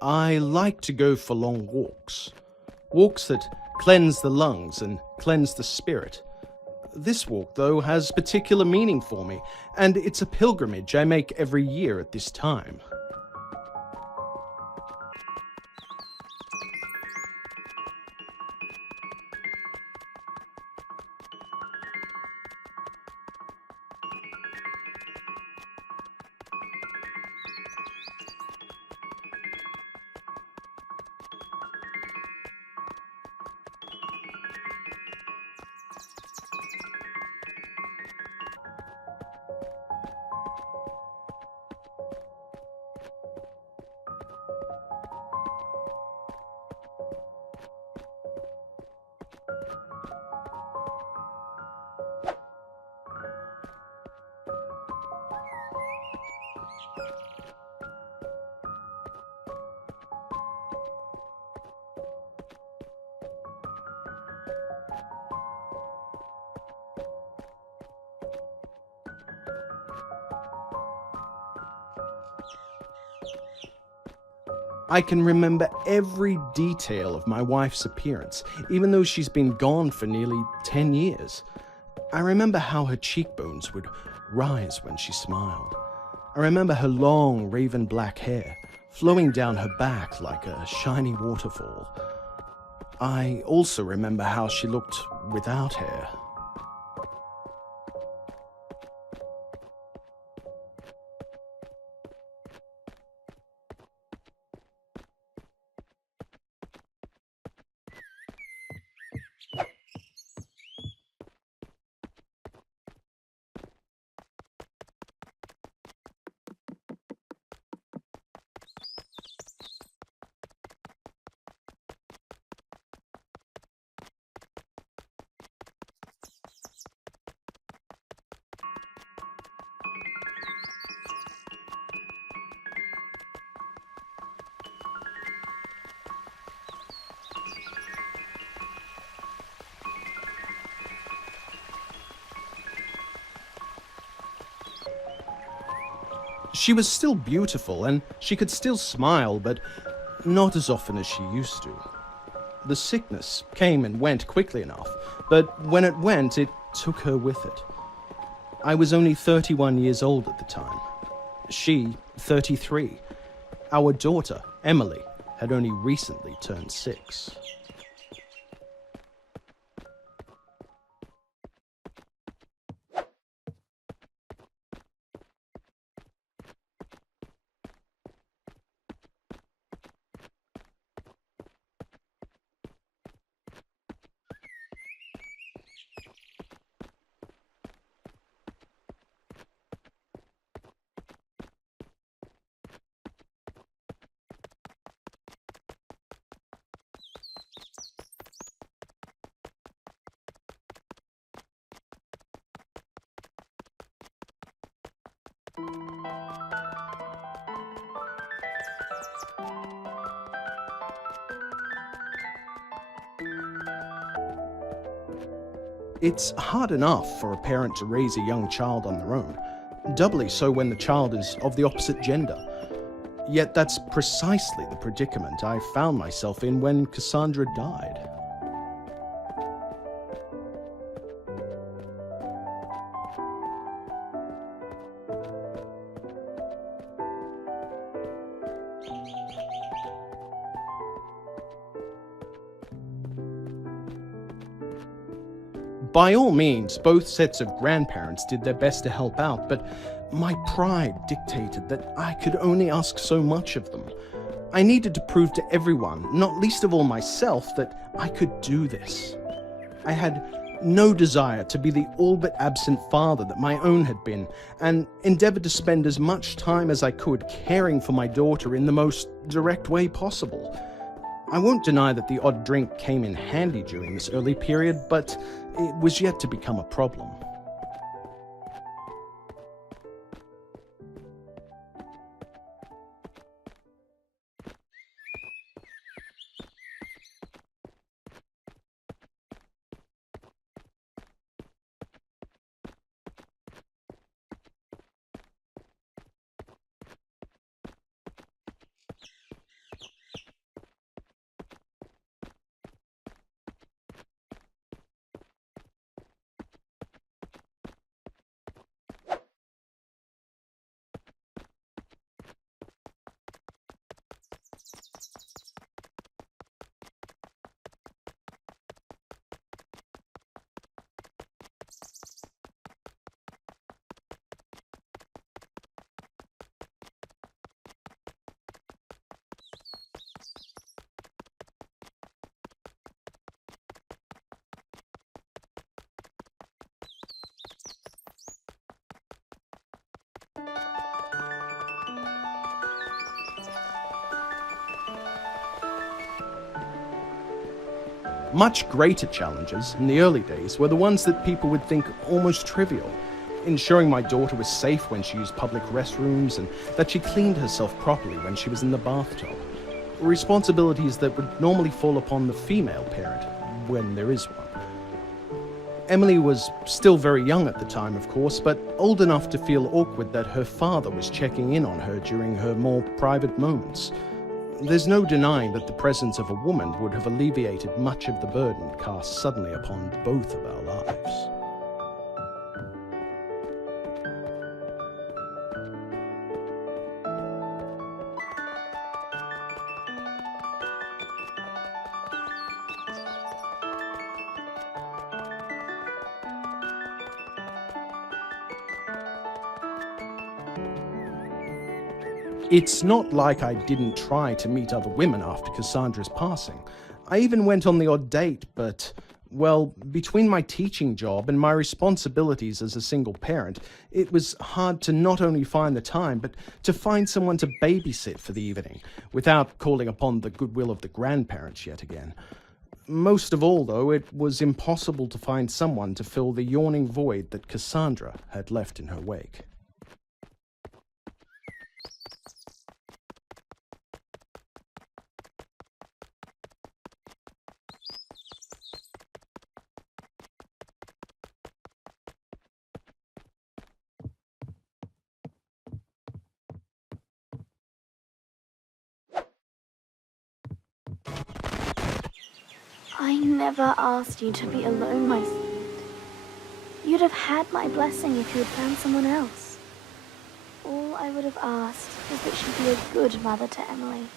I like to go for long walks. Walks that cleanse the lungs and cleanse the spirit. This walk, though, has particular meaning for me, and it's a pilgrimage I make every year at this time. I can remember every detail of my wife's appearance, even though she's been gone for nearly 10 years. I remember how her cheekbones would rise when she smiled. I remember her long raven black hair flowing down her back like a shiny waterfall. I also remember how she looked without hair. She was still beautiful, and she could still smile, but not as often as she used to. The sickness came and went quickly enough, but when it went, it took her with it. I was only 31 years old at the time. She, 33. Our daughter, Emily, had only recently turned 6. It's hard enough for a parent to raise a young child on their own, doubly so when the child is of the opposite gender. Yet that's precisely the predicament I found myself in when Cassandra died. By all means, both sets of grandparents did their best to help out, but my pride dictated that I could only ask so much of them. I needed to prove to everyone, not least of all myself, that I could do this. I had no desire to be the all but absent father that my own had been, and endeavored to spend as much time as I could caring for my daughter in the most direct way possible. I won't deny that the odd drink came in handy during this early period, but it was yet to become a problem. Much greater challenges in the early days were the ones that people would think almost trivial. Ensuring my daughter was safe when she used public restrooms and that she cleaned herself properly when she was in the bathtub. Responsibilities that would normally fall upon the female parent, when there is one. Emily was still very young at the time, of course, but old enough to feel awkward that her father was checking in on her during her more private moments. There's no denying that the presence of a woman would have alleviated much of the burden cast suddenly upon both of our lives. It's not like I didn't try to meet other women after Cassandra's passing. I even went on the odd date, but, well, between my teaching job and my responsibilities as a single parent, it was hard to not only find the time, but to find someone to babysit for the evening, without calling upon the goodwill of the grandparents yet again. Most of all, though, it was impossible to find someone to fill the yawning void that Cassandra had left in her wake. I never asked you to be alone, my sweet. You'd have had my blessing if you had found someone else. All I would have asked was that she be a good mother to Emily.